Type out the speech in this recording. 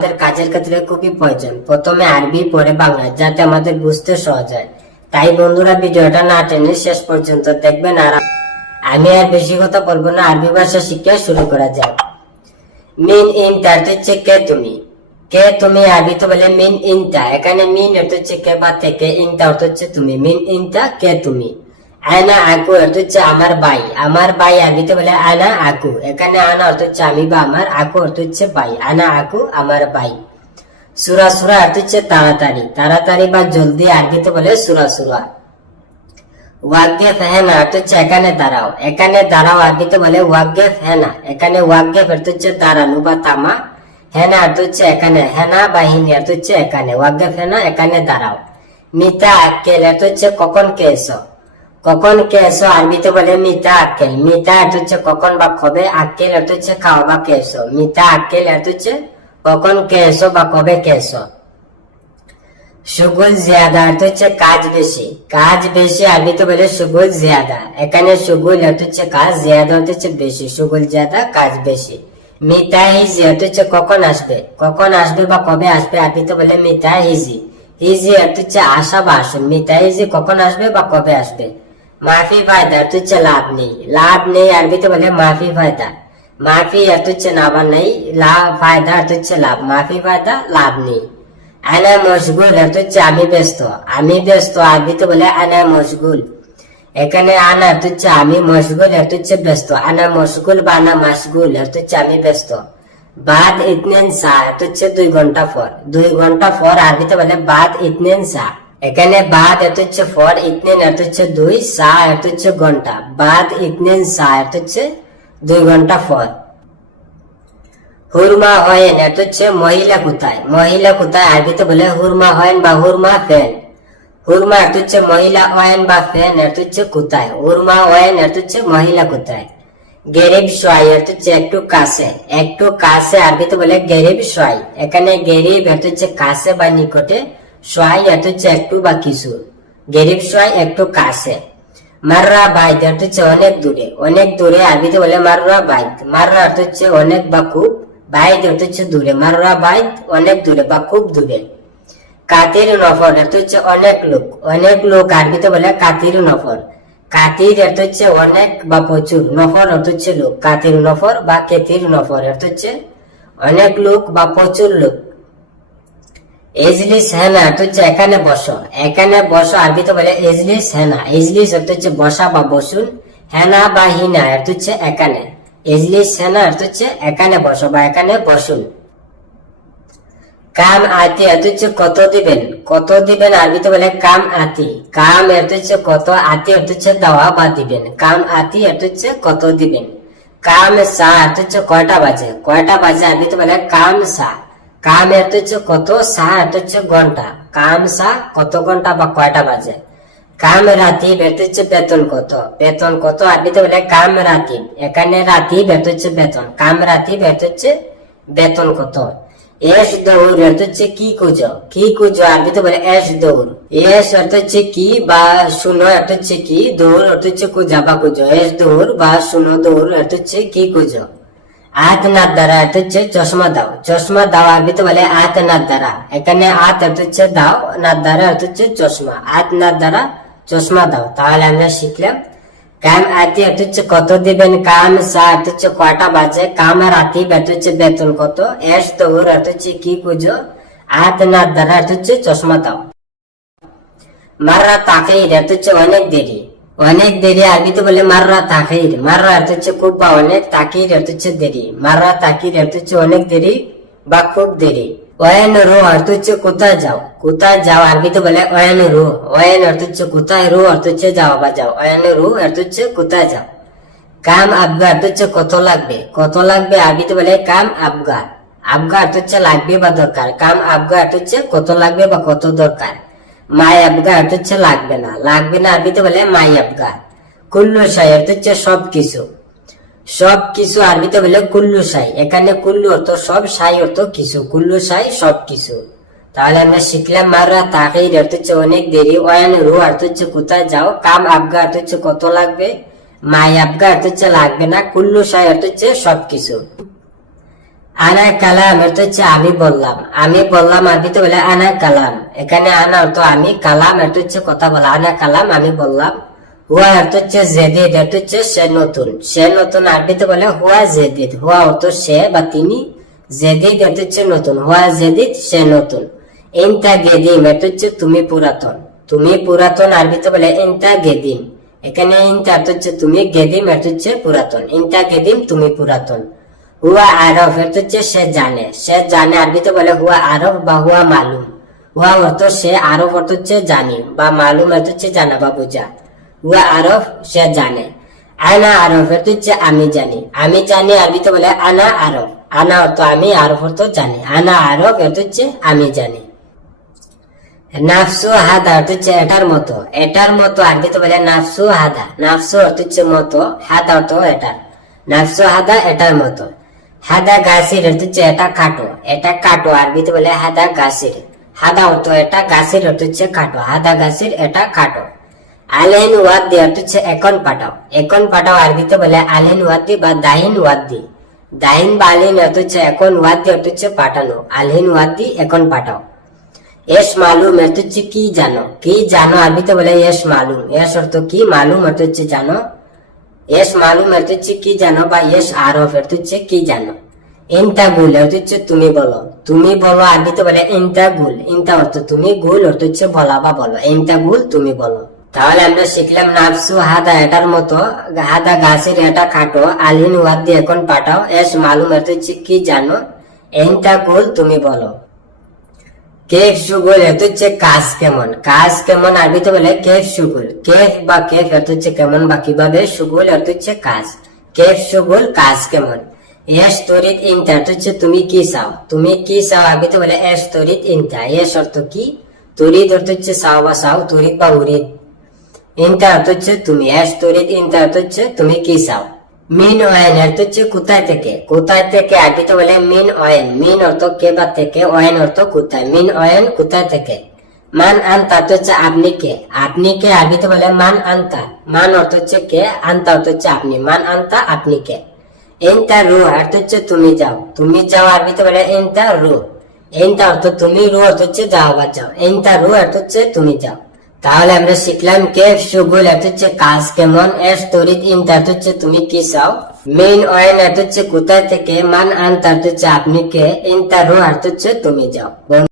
আমাদের কাজের ক্ষেত্রে খুবই প্রয়োজন। প্রথমে আরবি, পরে বাংলা, যাতে আমাদের বুঝতে সহজ হয়। তাই বন্ধুরা, ভিডিওটা না টেনে শেষ পর্যন্ত দেখবেন আর আমি আর বেশি কথা বলব না, আরবি ভাষা শিক্ষা শুরু করা যাক। মিন ইনটা হচ্ছে কে তুমি? কে তুমি আরবিতে বলে মিন ইনটা। এখানে মিন অর্থ হচ্ছে কে বা থেকে, ইনটা অর্থ হচ্ছে তুমি। মিন ইনটা কে তুমি? আয়না আকু অর্থ হচ্ছে আমার ভাই আমার ভাই আরবিতে বলে আয়না আকু। এখানে আনা অর্থ হচ্ছে আমি বা আমার, আকু অর্থ হচ্ছে ভাই আনা আকু, আমার ভাই সুরা সুরা অর্থ হচ্ছে তাড়াতাড়ি। তাড়াতাড়ি বা জলদি আরবিতে বলে সুরা সুরা। ওয়াগ্যে ফেহেনা অর্থ হচ্ছে এখানে দাঁড়াও। এখানে দাঁড়াও আরবিতে বলে ওয়াগ্যে ফেহেনা। এখানে ওয়াগ্যে অর্থ হচ্ছে দাঁড়ানো বা তামা। হেনা অর্থ হচ্ছে এখানে। হেনা বা হিনি অর্থ হচ্ছে এখানে। ওয়াগ্যে ফেনা এখানে দাঁড়াও। মিতা আক্কেল অর্থ হচ্ছে কখন কে এসো? কখন কে এসো আরবিতে বলে মিতা আক্কেল মিতা অর্থ হচ্ছে কখন বা কবে আক্কেল অর্থ হচ্ছে খাওয়া বা কে এসো মিতা আক্কেল অর্থ হচ্ছে কখন কে এসো বা কবে কে এসো সুগুল জিয়াদা অর্থ হচ্ছে কাজ বেশি কাজ বেশি আরবিতে বলে, সুগুল জিয়াদা, এখানে সুগুল অর্থ হচ্ছে কাজ জিয়াদা অর্থ হচ্ছে বেশি, সুগুল জিয়াদা, কাজ বেশি মিতা হিজি অর্থ হচ্ছে কখন আসবে কখন আসবে বা কবে আসবে? আরবিতে বলে মিতা হিজি হিজি অর্থ হচ্ছে আশা বা আসুন মিতা হিজি কখন আসবে বা কবে আসবে? মাফি ফায়দা হচ্ছে লাভ নেই। লাভ নেই আরবিতে বলে মাফি ফায়দা। মাফি অর্থ হচ্ছে না নেই। লাভ ফায়দা অর্থ হচ্ছে লাভ। মাফি ফায়দা, লাভ নেই। আনা মশগুল অর্থ হচ্ছে আমি ব্যস্ত। আমি ব্যস্ত আরবিতে বলে আনা মশগুল। এখানে আনা হচ্ছে আমি মশগুল অর্থ হচ্ছে ব্যস্ত। আনা মশগুল বা আনা মাসগুল হচ্ছে আমি ব্যস্ত। বাদ ইতনেন সা হচ্ছে দুই ঘণ্টা পর। দুই ঘণ্টা পর আরবিতে বলে বাদ ইতনেন সা। এখানে বাদ অর্থ হচ্ছে ফর ইতনেন অর্থ হচ্ছে দুই সা অর্থ হচ্ছে ঘণ্টা বাদ ইতনেন সা অর্থ হচ্ছে দুই ঘণ্টা পর হুরমা হয়েন এত হচ্ছে মহিলা কোথায় মহিলা কোথায় আরবিতে বলে হুরমা হয়েন বা হুরমা ফেন হুরমা এত হচ্ছে মহিলা হয়েন বা ফেন এত হচ্ছে কোথায় হুরমা হয়েন এত হচ্ছে মহিলা কোথায় গেরিব সোয়াই এত হচ্ছে একটু কাছে একটু কাছে আরবিতে বলে গেরিব সোয়াই এখানে গেরিব এত হচ্ছে কাছে বা নিকটে হচ্ছে একটু বা কিছু গেরিব সোয়াই একটু কাছে। মাররা বাইদ অর্থ অনেক দূরে অনেক দূরে আরবিতে বলে মাররা বাইদ মাররা হচ্ছে অনেক বা খুব বাইদ অর্থ দূরে মাররা বাইদ অনেক দূরে বা খুব দূরে কাতির নফর অর্থ হচ্ছে অনেক লোক। অনেক লোক আরবিতে বলে কাতির নফর কাতির অর্থ হচ্ছে অনেক বা প্রচুর নফর অর্থ হচ্ছে লোক। কাতির নফর বা কেতির নফর অর্থ হচ্ছে অনেক লোক বা প্রচুর লোক। এজলিস হেনা অর্থ হচ্ছে এখানে বসো। এখানে বসো আরবিতে বলে? এজলিস হেনা। এজলিস অর্থ হচ্ছে বসা বা বসুন, হেনা বা হিনা অর্থ হচ্ছে এখানে। এজলিস হেনা অর্থ হচ্ছে এখানে বসো বা এখানে বসুন। কাম আতি অর্থ হচ্ছে কত দিবেন? কত দিবেন আরবিতে বলে? কাম আতি। কাম অর্থ হচ্ছে কত আতি অর্থ হচ্ছে দেওয়া বা দিবেন। কাম আতি অর্থ হচ্ছে কত দিবেন? কাম সা অর্থ হচ্ছে কয়টা বাজে? কয়টা বাজে আরবিতে বলে? কাম সা। কাম অর্থ হচ্ছে কত, সা অর্থ হচ্ছে ঘণ্টা। কাম, সা কত ঘণ্টা বা কয়টা বাজে? কাম রাতি অর্থ হচ্ছে বেতন কত? বেতন কত? আরবিতে বলে কাম রাতি এখানে রাতি অর্থ হচ্ছে বেতন। কাম রাতি অর্থ হচ্ছে বেতন কত? এস দৌড় অর্থ হচ্ছে কি কুজো? কি কুজ? কুজো আরবিতে বলে এস দৌড়। এস অর্থ হচ্ছে কি বা শুনো অর্থ হচ্ছে কি? দৌড় অর্থ হচ্ছে কুজা বা কুজো? এস দৌড় বা শুনো দৌড় অর্থ হচ্ছে কি কুজো? আত নাত দ্বারা অর্থ হচ্ছে চশমা দাও। চশমা দাও আরবিতে বলে আত নাত দ্বারা এখানে আত হচ্ছে দাও নাত দ্বারা হচ্ছে চশমা। আত নাত দ্বারা চশমা দাও। তাহলে আমরা শিখলাম। কাম আতি হচ্ছে কত দিবেন? কাম সা অর্থ হচ্ছে কয়টা বাজে? কাম রাতি অর্থ হচ্ছে বেতন কত? এস দৌড় অর্থ হচ্ছে কি পুজো আত নাত দ্বারা অর্থ হচ্ছে চশমা দাও। মাররা তাকির অর্থ হচ্ছে অনেক দেরি। অনেক দেরি আরবিতে বলে মাররা তাকির মাররা অর্থ হচ্ছে খুব বা অনেক তাকির অর্থ হচ্ছে দেরি মাররা তাকির অর্থ হচ্ছে অনেক দেরি বা খুব দেরি ওয়েন রো অর্থ হচ্ছে কোথায় যাও কোথায় যাও আরবিতে বলে ওয়েন রো ওয়েন অর্থ হচ্ছে কোথায় রো অর্থ হচ্ছে যাও বা যাও ওয়েন রো অর্থ হচ্ছে কোথায় যাও কাম আবগা অর্থ হচ্ছে কত লাগবে কত লাগবে আরবিতে বলে কাম আবগা আবগা অর্থ হচ্ছে লাগবে বা দরকার কাম আবগা অর্থ হচ্ছে কত লাগবে বা কত দরকার মাই আবগা অর্থ হচ্ছে লাগবে না। লাগবে না আরবিতে বলে মাই আবগা কুল্লু সাই অর্থ হচ্ছে সব কিছু সব কিছু আরবিতে বলে কুল্লু সাই। এখানে কুল্লু অর্থ সব, সাই অর্থ কিছু। কুল্লু সাই সব কিছু তাহলে আমরা শিখলাম মাররা তাকির অর্থ হচ্ছে অনেক দেরি। ওয়ান রু অর্থ হচ্ছে কোথায় যাও। কাম আবগা অর্থ হচ্ছে কত লাগবে। মাই আবগা অর্থ হচ্ছে লাগবে না। কুল্লু সাই অর্থ হচ্ছে সবকিছু। আনা কালাম অর্থ হচ্ছে আমি বললাম। আমি বললাম আরবিতে বলে আনা কালাম। এখানে আনা অর্থ আমি, কালাম অর্থ হচ্ছে কথা বলা। আনা কালাম আমি বললাম। হুয়া অর্থ হচ্ছে জেদিদ অর্থ হচ্ছে সে নতুন। সে নতুন আরবিতে বলে হুয়া জেদিদ। হুয়া অর্থ সে বা তিনি। জেদিদ অর্থ হচ্ছে নতুন। হুয়া জেদিদ, সে নতুন। গেদিম অর্থ হচ্ছে তুমি পুরাতন। তুমি পুরাতন আরবিতে বলে ইনতা গেদিম। এখানে ইনতা অর্থ হচ্ছে তুমি গেদিম অর্থ হচ্ছে পুরাতন। ইনতা গেদিম, তুমি পুরাতন। হুয়া আরফ অর্থ হচ্ছে সে জানে সে জানে আরবিতে বলে হুয়া আরফ বা হুয়া মালুম। হুয়া অর্থ সে, আরফ অর্থ হচ্ছে জানি, বা মালুম অর্থ হচ্ছে জানা বা বোঝা। হুয়া আরফ, সে জানে। আনা আরফ অর্থ হচ্ছে আমি জানি। আমি জানি আরবিতে বলে আনা আরফ। আনা অর্থ আমি, আরফ অর্থ জানি। আনা আরফ অর্থ হচ্ছে আমি জানি। নাফসু হাদা অর্থ হচ্ছে এটার মতো। এটার মতো আরবিতে বলে নাফসু হাদা। নাফসু অর্থ হচ্ছে মতো, হাদা অর্থ এটার। নাফসু হাদা, এটার মতো। হাদা গাছির হচ্ছে এটা কাটো এটা কাটো, আরবিতে বলে হাদা গাছির। হাদা অর্থ এটা গাছির হচ্ছে কাটো, হাদা গাছির এটা কাটো। আলহেন ওয়াদ্দি অর্থ হচ্ছে এখন পাঠাও এখন পাঠাও আরবিতে বলে আলহেন ওয়াদ্দি বা দাহিন ওয়াদ্দি। দাহিন বা আলহিন হচ্ছে এখন ওয়াদ্দি হচ্ছে পাঠানো আলহিন ওয়াদ্দি এখন পাঠাও এস মালুম হচ্ছে কি জানো? কি জানো আরবিতে বলে এস মালুম। এস অর্থ কি? মালুম হচ্ছে জানো? এস মালুম অর্থ হচ্ছে কি জানো বা এস আরফ অর্থ হচ্ছে কি জানো ইনতা গুল অর্থ হচ্ছে তুমি বলো তুমি বলো আরবিতে বলে ইনতা গুল ইনতা অর্থ তুমি গুল অর্থ হচ্ছে বলা বা বলো ইনতা গুল তুমি বলো তাহলে আমরা শিখলাম নাফসু হাদা এটার মতো হাদা গাছের এটা খাটো আলিন ওয়াদ দিয়ে এখন পাঠাও এস মালুম অর্থ হচ্ছে কি জানো ইনতা গুল তুমি বলো কেফ সুগুল এত হচ্ছে কাজ কেমন? কাজ কেমন? আরবিতে বলে কেফ সুগুল কেফ বা কেফ এত হচ্ছে কেমন বা কীভাবে সুগুল এত হচ্ছে কাজ। কেফ সুগুল কাজ কেমন? এস তরিত ইনতা এত হচ্ছে তুমি কি চাও? তুমি কি চাও? আরবিতে বলে এস তরিত ইনতা। এস অর্থ কি? তরিত অর্থ হচ্ছে চাও বা চাও, তরিত বা উরিদ ইনতা অর্থ হচ্ছে তুমি। এস তরিত ইনতা অর্থ হচ্ছে তুমি কি চাও? মিন অয়েন অর্থ হচ্ছে কোথায় থেকে? কোথায় থেকে? আরবিতে বলে মিন অয়েন মিন অর্থ কে বা থেকে? অয়েন অর্থ কোথায়? মিন অয়েন কোথায় থেকে? মান আনতা অর্থ হচ্ছে আপনি কে? আপনি কে? আরবিতে বলে মান আনতা মান অর্থ হচ্ছে কে? আনতা অর্থ হচ্ছে আপনি। মান আনতা আপনি কে? এনতা রু অর্থ হচ্ছে তুমি যাও। তুমি যাও আরবিতে বলে এনতা রু। এনতা অর্থ তুমি রু, অর্থ হচ্ছে যাও বা যাও। এনতা রু অর্থ হচ্ছে তুমি যাও। তাহলে আমরা শিখলাম কে সুগুল এত হচ্ছে কাজ কেমন এস তরিত ইন তার হচ্ছে তুমি কি চাও? মেইন অয়েন এত হচ্ছে কোথায় থেকে, মান আন তার হচ্ছে আপনি কে ইন তার হচ্ছে তুমি যাও।